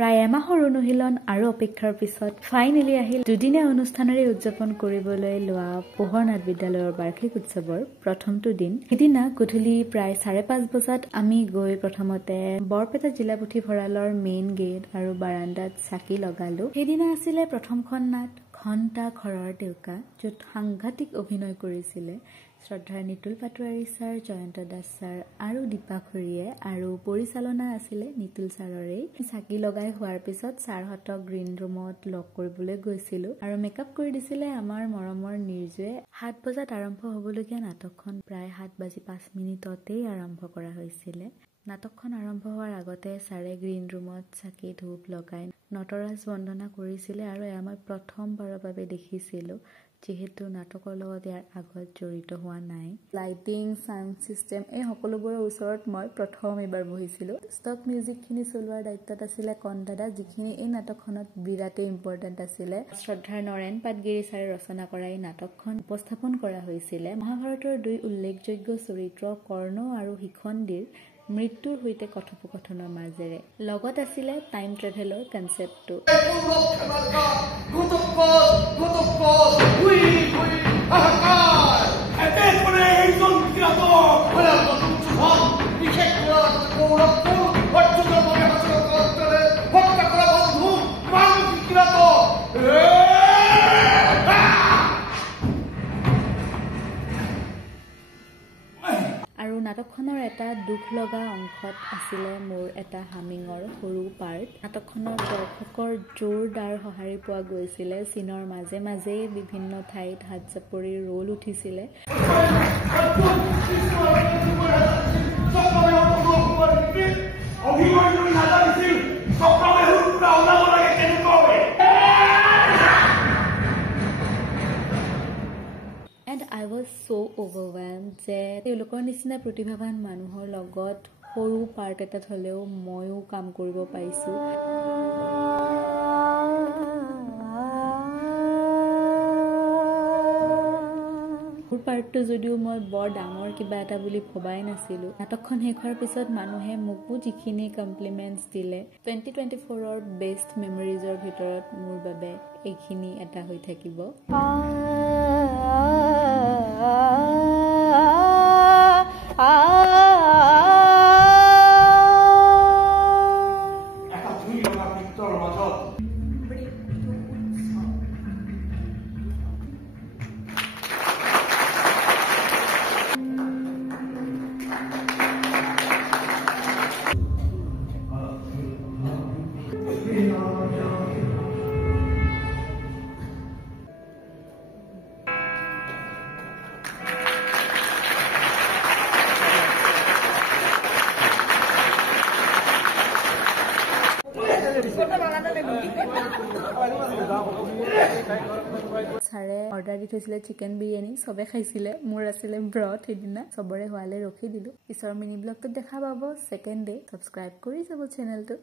প্ৰায় এমাহৰ অনুশীলন আৰু অপেক্ষাৰ পিছত ফাইনেলি আহিল দুদিনীয়া অনুষ্ঠানেৰে উদযাপন কৰিবলৈ লোৱা পোহৰনাথ বিদ্যালয়ৰ বাৰ্ষিক উৎসৱৰ প্ৰথমটো দিন। সিদিনা গধূলি প্ৰায় 5:30 বজাত আমি গৈ প্ৰথমতে বৰপেটা জিলা পুথিভঁৰালৰ মেইন গেট আৰু বাৰাণ্ডাত চাকি লগালো। সেইদিনা আছিলে প্ৰথমখন নাট ঘণ্টা ঘৰৰ ডেউকা, য'ত সাংঘাতিক অভিনয় কৰিছিলে শ্ৰদ্ধাৰ নিতুল পাটোৱাৰী ছাৰ, জয়ন্ত দাস ছাৰ আৰু দীপা খুৰীয়ে, আৰু পৰিচালনা আছিলে নিতুল ছাৰৰেই। চাকি লগাই হোৱাৰ পিছত ছাৰহঁতক গ্ৰীণ ৰুমত লগ কৰিবলৈ গৈছিলো আৰু মেকআপ কৰি দিছিলে আমাৰ মৰমৰ নিৰ্জুৱে। 7 বজাত আৰম্ভ হ'বলগীয়া নাটকখন প্ৰায় 7:05 আৰম্ভ কৰা হৈছিলে। নাটকখন আৰম্ভ হোৱাৰ আগতে ছাৰে গ্ৰীণ ৰুমত চাকি ধূপ লগাই নটৰাজ বন্দনা কৰিছিলে আৰু এয়া মই প্ৰথমবাৰৰ বাবে দেখিছিলো, যিহেতু নাটকৰ লগত ইয়াৰ আগত জড়িত হোৱা নাই। লাইটিং, সাউণ্ড চিষ্টেম এই সকলোবোৰৰ ওচৰত মই প্ৰথম এবাৰ বহিছিলো। ষ্টক মিউজিকখিনি চলোৱাৰ দায়িত্বত আছিলে কণ দাদা, যিখিনি এই নাটকখনত বিৰাটেই ইম্পৰ্টেণ্ট আছিলে। শ্ৰদ্ধাৰ নৰেন পাটগিৰি ছাৰে ৰচনা কৰা এই নাটকখন উপস্থাপন কৰা হৈছিলে মহাভাৰতৰ 2 উল্লেখযোগ্য চৰিত্ৰ কৰ্ণ আৰু শিখণ্ডীৰ মৃত্যুৰ সৈতে কথোপকথনৰ মাজেৰে। লগত আছিলে টাইম ট্ৰেভেলৰ কনচেপ্টটো। আৰু নাটকখনৰ এটা দুখ লগা অংশত আছিলে মোৰ এটা হামিঙৰ সৰু পাৰ্ট। নাটকখনৰ দৰ্শকৰ জোৰদাৰ সঁহাৰি পোৱা গৈছিলে। চিনৰ মাজে মাজেই বিভিন্ন ঠাইত হাত চাপৰি roll উঠিছিলে। And I was so overwhelmed যে তেওঁলোকৰ নিচিনা প্ৰতিভাৱান মানুহৰ লগত সৰু পাৰ্ট এটাত হ'লেও ময়ো কাম কৰিব পাইছো। মোৰ পাৰ্টটো যদিও মই বৰ ডাঙৰ কিবা এটা বুলি ভবাই নাছিলো। নাটকখন শেষ হোৱাৰ পিছত মানুহে মোকো যিখিনি কমপ্লিমেণ্টছ দিলে, 2024ৰ বেষ্ট মেমৰিজৰ ভিতৰত মোৰ বাবে এইখিনি এটা হৈ থাকিব। ছাৰে অৰ্ডাৰ দি থৈছিলে চিকেন বিৰিয়ানী, চবে খাইছিলে। মোৰ আছিলে ব্ৰথ। সেইদিনা চবৰে হোৱালে ৰখি দিলো। পিছৰ মিনি ব্লগটোত দেখা পাব 2nd ডে। ছাবস্ক্ৰাইব কৰি যাব চেনেলটো।